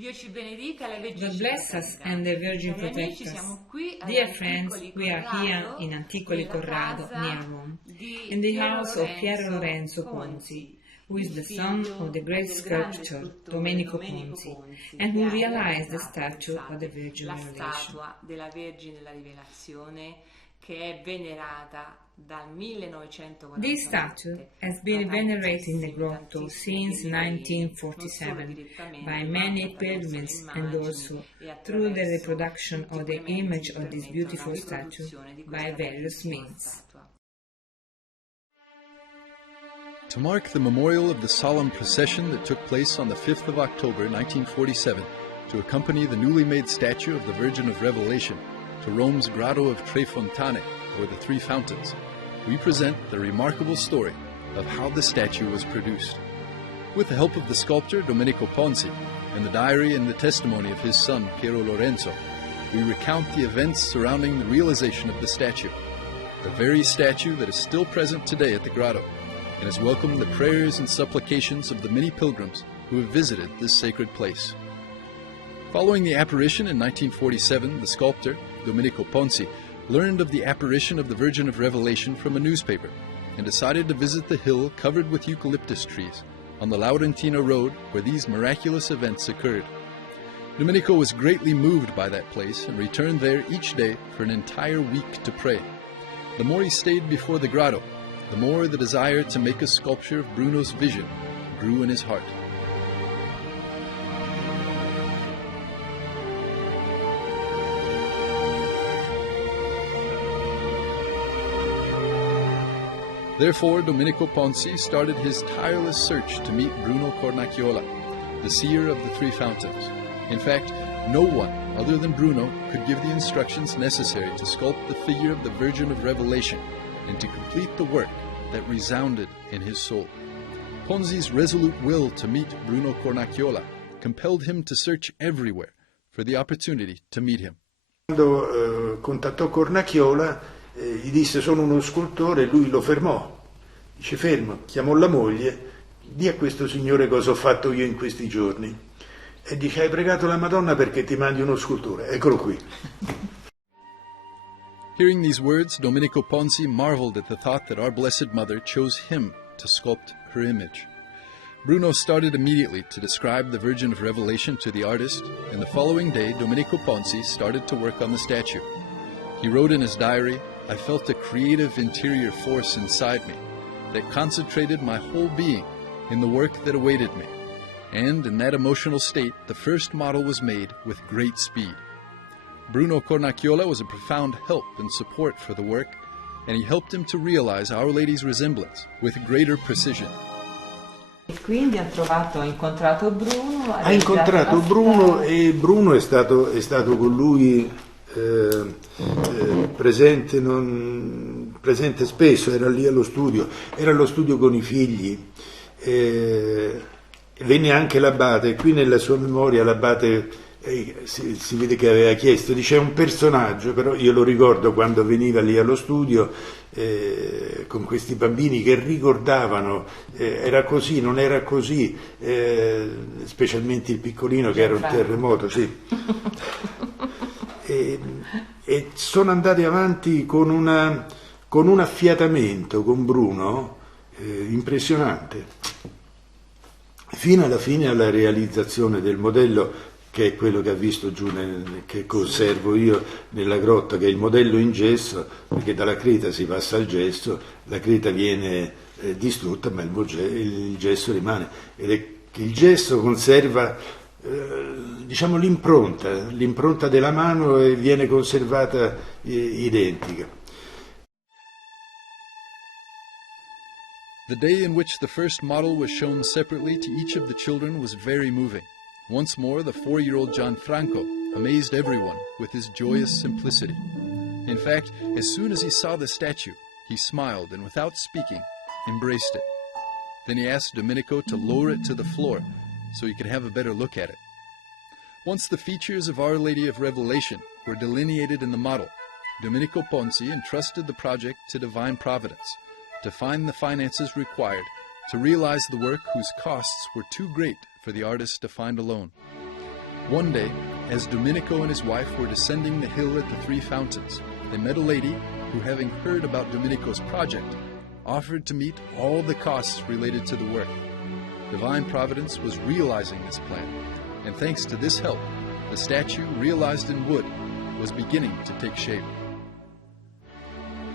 God bless us and the Virgin protect us. Dear friends, we are here in Anticoli Corrado, near Rome, in the house of Piero Lorenzo Ponzi, who is the son of the great sculptor Domenico Ponzi, and who realized the statue of the Virgin Revelation. This statue has been venerated in the grotto since 1947 by many pilgrims and also through the reproduction of the image of this beautiful statue by various means. To mark the memorial of the solemn procession that took place on the 5th of October 1947 to accompany the newly made statue of the Virgin of Revelation to Rome's Grotto of Tre Fontane, or the Three Fountains, we present the remarkable story of how the statue was produced. With the help of the sculptor Domenico Ponzi and the diary and the testimony of his son Piero Lorenzo, we recount the events surrounding the realization of the statue, the very statue that is still present today at the grotto and has welcomed the prayers and supplications of the many pilgrims who have visited this sacred place. Following the apparition in 1947, the sculptor, Domenico Ponzi, learned of the apparition of the Virgin of Revelation from a newspaper and decided to visit the hill covered with eucalyptus trees on the Laurentina Road where these miraculous events occurred. Domenico was greatly moved by that place and returned there each day for an entire week to pray. The more he stayed before the grotto, the more the desire to make a sculpture of Bruno's vision grew in his heart. Therefore, Domenico Ponzi started his tireless search to meet Bruno Cornacchiola, the seer of the Three Fountains. In fact, no one other than Bruno could give the instructions necessary to sculpt the figure of the Virgin of Revelation and to complete the work that resounded in his soul. Ponzi's resolute will to meet Bruno Cornacchiola compelled him to search everywhere for the opportunity to meet him. Quando contattò Cornacchiola, gli disse sono uno scultore, lui lo fermò, dice fermo, chiamò la moglie, di a questo signore cosa ho fatto io in questi giorni, e dice hai pregato la Madonna perché ti mandi uno scultore, eccolo qui. Hearing these words, Domenico Ponzi marveled at the thought that our Blessed Mother chose him to sculpt her image. Bruno started immediately to describe the Virgin of Revelation to the artist, and the following day Domenico Ponzi started to work on the statue. He wrote in his diary, I felt a creative interior force inside me that concentrated my whole being in the work that awaited me. And in that emotional state, the first model was made with great speed. Bruno Cornacchiola was a profound help and support for the work, and he helped him to realize Our Lady's resemblance with greater precision. Quindi ha incontrato Bruno. Ha incontrato Bruno e Bruno è stato con lui presente spesso, era lì allo studio con i figli, venne anche l'abate, qui nella sua memoria l'abate si vede che aveva chiesto, dice è un personaggio, però io lo ricordo quando veniva lì allo studio con questi bambini che ricordavano era così, non era così, specialmente il piccolino che era un terremoto, sì. E sono andati avanti con un affiatamento con Bruno impressionante, fino alla fine alla realizzazione del modello, che è quello che ha visto giù, che conservo io nella grotta, che è il modello in gesso, perché dalla creta si passa al gesso, la creta viene distrutta ma il gesso rimane, il gesso conserva diciamo l'impronta della mano e viene conservata identica. The day in which the first model was shown separately to each of the children was very moving. Once more, the 4-year-old Gianfranco amazed everyone with his joyous simplicity. In fact, as soon as he saw the statue, he smiled and without speaking, embraced it. Then he asked Domenico to lower it to the floor so he could have a better look at it. Once the features of Our Lady of Revelation were delineated in the model, Domenico Ponzi entrusted the project to Divine Providence to find the finances required to realize the work whose costs were too great for the artist to find alone. One day, as Domenico and his wife were descending the hill at the Three Fountains, they met a lady who, having heard about Domenico's project, offered to meet all the costs related to the work. Divine Providence was realizing this plan, and thanks to this help, the statue, realized in wood, was beginning to take shape.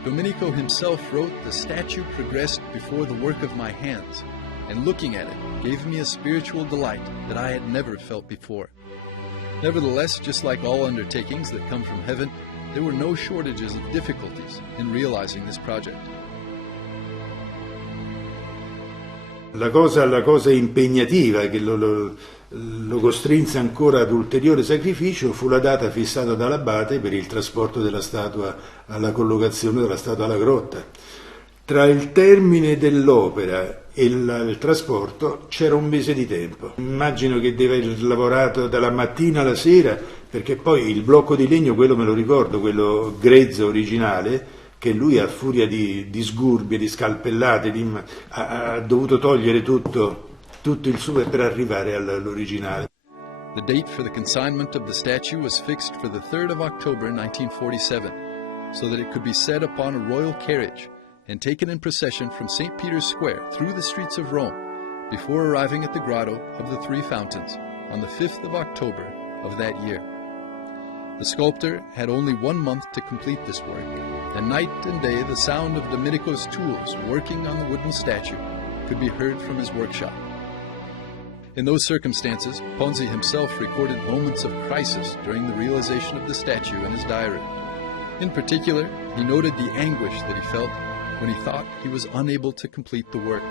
Domenico himself wrote, "The statue progressed before the work of my hands, and looking at it gave me a spiritual delight that I had never felt before." Nevertheless, just like all undertakings that come from heaven, there were no shortages of difficulties in realizing this project. La cosa impegnativa che lo costrinse ancora ad ulteriore sacrificio fu la data fissata dall'abate per il trasporto della statua alla collocazione della statua alla grotta. Tra il termine dell'opera e il trasporto c'era un mese di tempo. Immagino che deve aver lavorato dalla mattina alla sera, perché poi il blocco di legno, quello me lo ricordo, quello grezzo originale, che lui a furia di sgurbie, di scalpellate, ha dovuto togliere tutto il suo per arrivare all'originale. The date for the consignment of the statue was fixed for the 3rd of October 1947, so that it could be set upon a royal carriage and taken in procession from St. Peter's Square through the streets of Rome, before arriving at the Grotto of the Three Fountains on the 5th of October of that year. The sculptor had only 1 month to complete this work, and night and day the sound of Domenico's tools working on the wooden statue could be heard from his workshop. In those circumstances, Ponzi himself recorded moments of crisis during the realization of the statue in his diary. In particular, he noted the anguish that he felt when he thought he was unable to complete the work.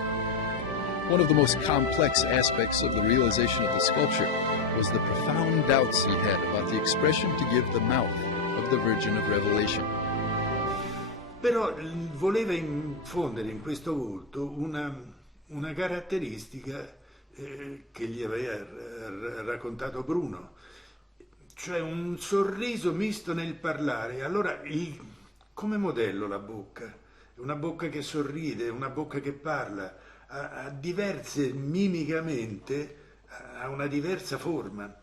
One of the most complex aspects of the realization of the sculpture was the profound doubts he had about the expression to give the mouth of the Virgin of Revelation. Però voleva infondere in questo volto una caratteristica che gli aveva raccontato Bruno, cioè un sorriso misto nel parlare. Allora, come modello la bocca, una bocca che sorride, una bocca che parla, ha diverse mimicamente, ha una diversa forma,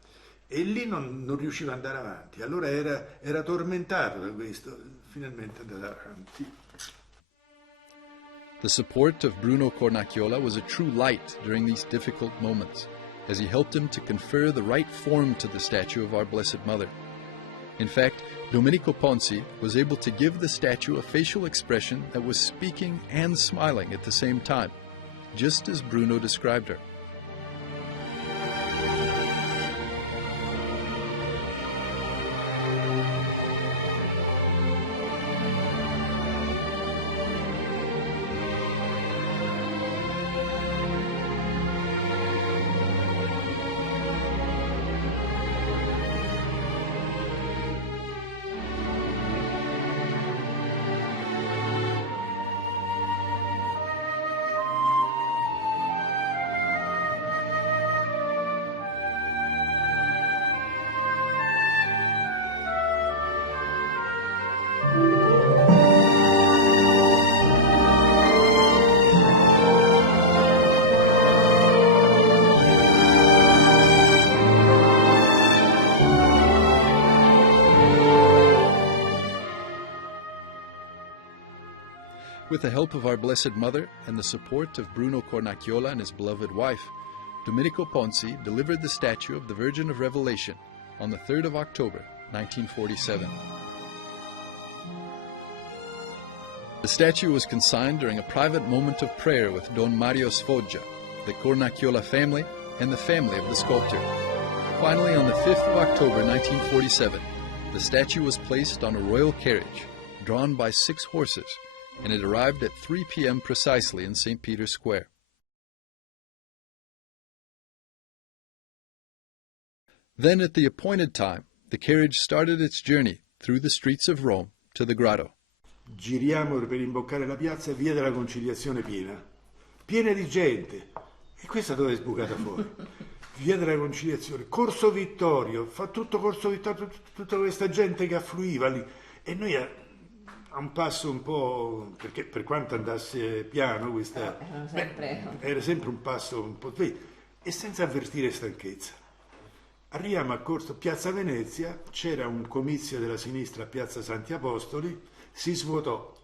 e lì non riusciva ad andare avanti. Allora era tormentato da questo, finalmente è andato avanti. The support of Bruno Cornacchiola was a true light during these difficult moments, as he helped him to confer the right form to the statue of our Blessed Mother. In fact, Domenico Ponzi was able to give the statue a facial expression that was speaking and smiling at the same time, just as Bruno described her. With the help of our Blessed Mother and the support of Bruno Cornacchiola and his beloved wife, Domenico Ponzi delivered the statue of the Virgin of Revelation on the 3rd of October, 1947. The statue was consigned during a private moment of prayer with Don Mario Sfoggia, the Cornacchiola family, and the family of the sculptor. Finally, on the 5th of October, 1947, the statue was placed on a royal carriage, drawn by 6 horses, and it arrived at 3 p.m. precisely in St. Peter's Square. Then, at the appointed time, the carriage started its journey through the streets of Rome to the grotto. Giriamo per imboccare la piazza, via della Conciliazione piena di gente. E questa dove è sbucata fuori? Via della Conciliazione, Corso Vittorio, fa tutto Corso Vittorio, tutta questa gente che affluiva lì. E noi a un passo un po', perché per quanto andasse piano questa, era sempre un passo un po', e senza avvertire stanchezza. Arriviamo a Piazza Venezia, c'era un comizio della sinistra a Piazza Santi Apostoli, si svuotò,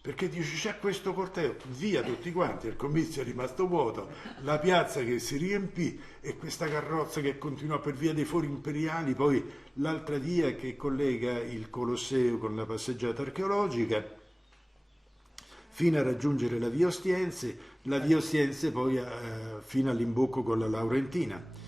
perché dice c'è questo corteo, via tutti quanti, il comizio è rimasto vuoto, la piazza che si riempì e questa carrozza che continuò per via dei Fori Imperiali, poi l'altra via che collega il Colosseo con la passeggiata archeologica, fino a raggiungere la via Ostiense poi fino all'imbocco con la Laurentina.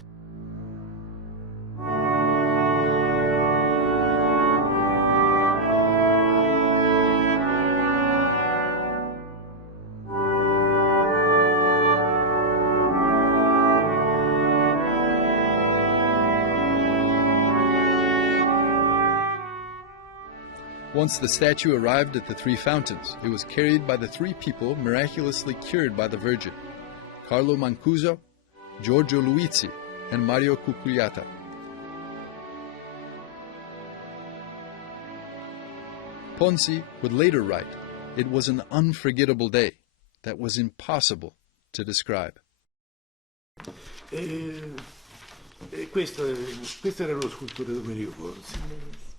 Once the statue arrived at the Three Fountains, it was carried by the three people miraculously cured by the Virgin: Carlo Mancuso, Giorgio Luizzi, and Mario Cucugliata. Ponzi would later write, "It was an unforgettable day that was impossible to describe." Questo era lo scultore Domenico Ponzi.